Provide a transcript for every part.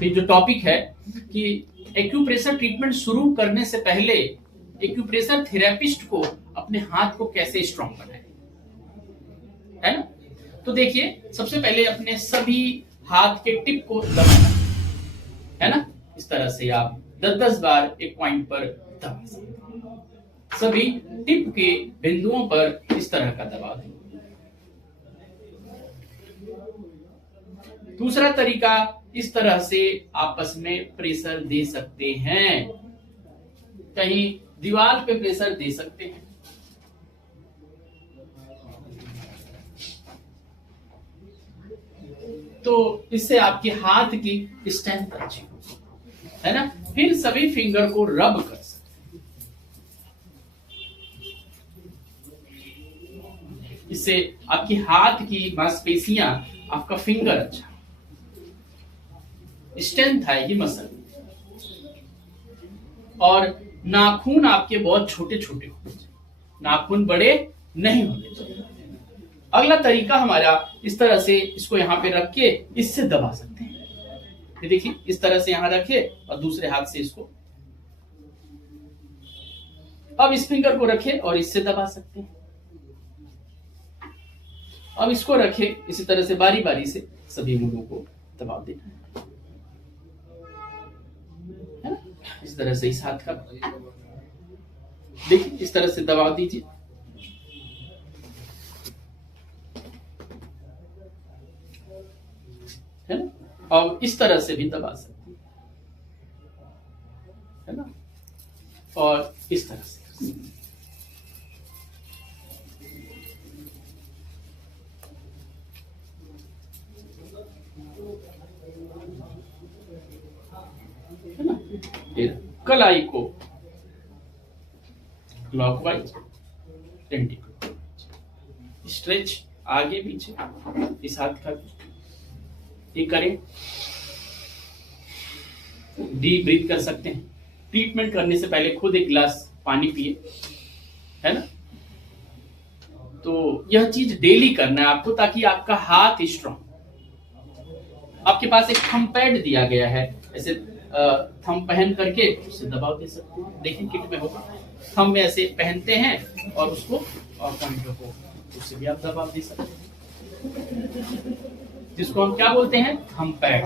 तो जो टॉपिक है कि एक्यूप्रेशर ट्रीटमेंट शुरू करने से पहले एक्यूप्रेशर थेरेपिस्ट को अपने हाथ को कैसे स्ट्रॉन्ग बनाए, है ना। तो देखिए, सबसे पहले अपने सभी हाथ के टिप को दबाना है ना। इस तरह से आप 10-10 बार एक पॉइंट पर दबा सकते हैं। सभी टिप के बिंदुओं पर इस तरह का दबाव दें। दूसरा तरीका, इस तरह से आपस में प्रेशर दे सकते हैं, कहीं दीवार पे प्रेशर दे सकते हैं। तो इससे आपके हाथ की स्ट्रेंथ अच्छी है ना। फिर सभी फिंगर को रब कर सकते हैं, इससे आपकी हाथ की मांसपेशियां, आपका फिंगर अच्छा स्ट्रेंथ आएगी मसल। और नाखून आपके बहुत छोटे छोटे होने चाहिए, नाखून बड़े नहीं होने चाहिए। अगला तरीका हमारा, इस तरह से इसको यहाँ पे रख के इससे दबा सकते हैं। ये देखिए, इस तरह से यहाँ रखे और दूसरे हाथ से इसको, अब इस फिंगर को रखे और इससे दबा सकते हैं। अब इसको रखे, इसी तरह से बारी बारी से सभी अंगों को दबाव देना है ना। इस तरह से इस हाथ का देखिए, इस तरह से दबाव दीजिए, है ना। और इस तरह से भी दबा सकते है ना, और इस तरह से। है ना। कलाई को क्लॉकवाइज, एंटी क्लॉकवाइज, स्ट्रेच आगे पीछे, इस हाथ का ये करें। डीप ब्रीथ कर सकते हैं। ट्रीटमेंट करने से पहले खुद एक गिलास पानी पिए, है ना। तो यह चीज डेली करना है आपको, ताकि आपका हाथ स्ट्रॉन्ग। आपके पास एक थंब पैड दिया गया है, ऐसे थंब पहन करके उससे दबाव दे सकते हैं। देखिए किट में होगा, थंब में ऐसे पहनते हैं और उसको और पॉइंटों को उससे भी आप दबाव दे सकते हैं, जिसको हम क्या बोलते हैं, थंब पैड।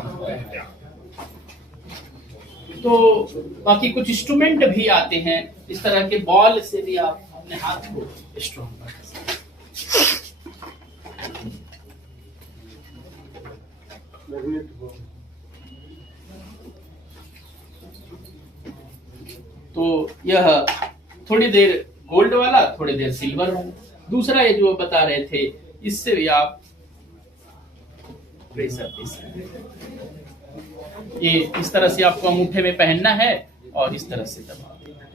तो बाकी कुछ इंस्ट्रूमेंट भी आते हैं, इस तरह के बॉल से भी आप अपने हाथ को स्ट्रॉन्ग कर सकते हैं। तो यह थोड़ी देर गोल्ड वाला, थोड़ी देर सिल्वर वाला। दूसरा ये जो बता रहे थे, इससे भी आप प्रेशर दे सकते हैं। ये इस तरह से आपको अंगूठे में पहनना है और इस तरह से दबा देना है।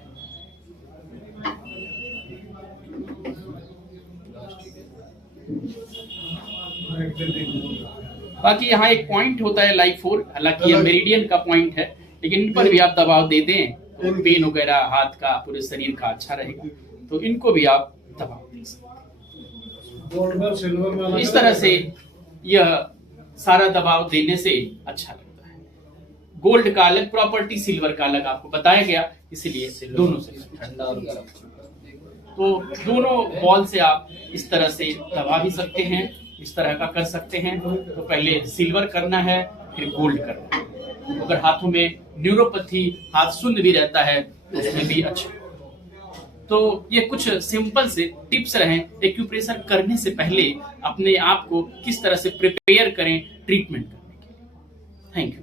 बाकी यहाँ एक पॉइंट होता है लाइक 4, हालांकि यह मेरिडियन का पॉइंट है, लेकिन इन पर भी आप दबाव दे दें तो पेन वगैरह हाथ का, पूरे शरीर का अच्छा रहेगा। तो इनको भी आप दबाव दे सकते हैं। इस तरह से यह सारा दबाव देने से अच्छा लगता है। गोल्ड का अलग प्रॉपर्टी, सिल्वर का अलग आपको बताया गया, इसलिए दोनों से ठंडा और गर्म। तो दोनों बॉल से आप इस तरह से दबा भी सकते हैं, इस तरह का कर सकते हैं। तो पहले सिल्वर करना है, फिर गोल्ड करना है। अगर हाथों में न्यूरोपैथी, हाथ शून्य भी रहता है, तो उसमें भी अच्छा। तो ये कुछ सिंपल से टिप्स रहे एक्यूप्रेशर करने से पहले अपने आप को किस तरह से प्रिपेयर करें ट्रीटमेंट करने के लिए। Thank you.